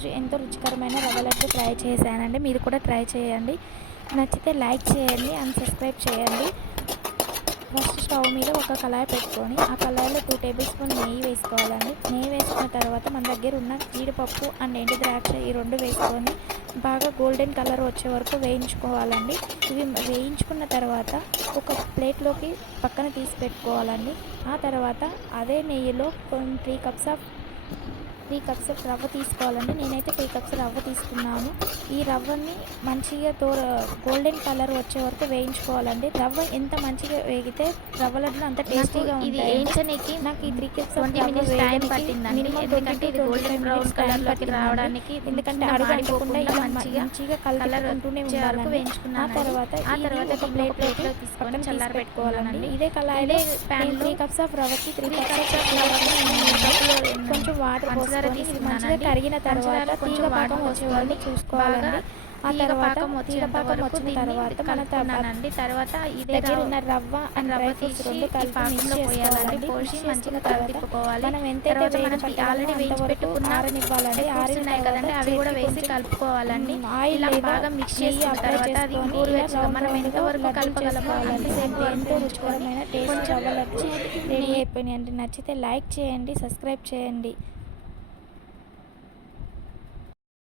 ఈరోజు ఎంతో రుచికరమైన రవ్వ లడ్డు ట్రై చేశానండి. మీరు కూడా ట్రై చేయండి. నచ్చితే లైక్ చేయండి అండ్ సబ్స్క్రైబ్ చేయండి. ఫస్ట్ స్టవ్ మీద ఒక కళాయి పెట్టుకొని ఆ కళాయిలో 2 టేబుల్ స్పూన్ నెయ్యి వేసుకోవాలండి. నెయ్యి వేసుకున్న తర్వాత మన దగ్గర ఉన్న జీడిపప్పు అండ్ ఎండు ద్రాక్ష ఈ 2 వేసుకొని బాగా గోల్డెన్ కలర్ వచ్చే వరకు వేయించుకోవాలండి. ఇవి వేయించుకున్న తర్వాత ఒక ప్లేట్లోకి పక్కన తీసి పెట్టుకోవాలండి. ఆ తర్వాత అదే నెయ్యిలో 3 కప్స్ ఆఫ్ రవ్వ తీసుకోవాలండి. నేనైతే 3 కప్స్ రవ్వ తీసుకున్నాను. ఈ రవ్వని మంచిగా గోల్డెన్ కలర్ వచ్చే వరకు వేయించుకోవాలండి. రవ్వ ఎంత మంచిగా వేగితే రవ్వ లడ్డులు అంత టేస్టీగా ఉంటాయి. ఇది వేయించడానికి నాకు ఈ 3 కప్స్ 20 మినిట్స్ టైం పట్టిందండి. ఎందుకంటే ఇది గోల్డెన్ బ్రౌన్ కలర్లోకి రావడానికి, ఎందుకంటే అడుగు అంటకుండా ఇలా మంచిగా కలుపుకుంటూనే ఉండాలండి. ఆ తర్వాత ఒక ప్లేట్లో తీసుకొని చల్లారి పెట్టుకోవాలండి. ఇదే కళాయిలో 3 కప్స్ ఆఫ్ రవ్వకి 3 కప్స్ ఆఫ్ కొంచెం వాటర్ పోసుకొని ఇది మంచిగా కరిగిన తర్వాత తీగ పాకం వచ్చే వరకు చూసుకోవాలండి. ఆ తర్వాత తీగ పాకం వచ్చిన తర్వాత మన తర్వాత దగ్గర ఉన్న రవ్వ అండ్ డ్రై ఫ్రూట్స్ రెండు కలిపి మిక్స్ చేసుకోవాలండి. పోసి మంచిగా కలుపుకోవాలి. మనం ఎంతైతే ఆల్రెడీ వేయించి పెట్టుకున్న ఆరనివ్వాలండి. ఆరినాయి కదండి, అవి కూడా వేసి కలుపుకోవాలండి. ఇలా బాగా మిక్స్ చేసిన తర్వాత అది మనం ఎంతవరకు కలపగలమో ఎంతో రుచికరమైన టేస్ట్ రవ్వ లడ్డు రెడీ అయిపోయినాయండి. నచ్చితే లైక్ చేయండి, సబ్స్క్రైబ్ చేయండి.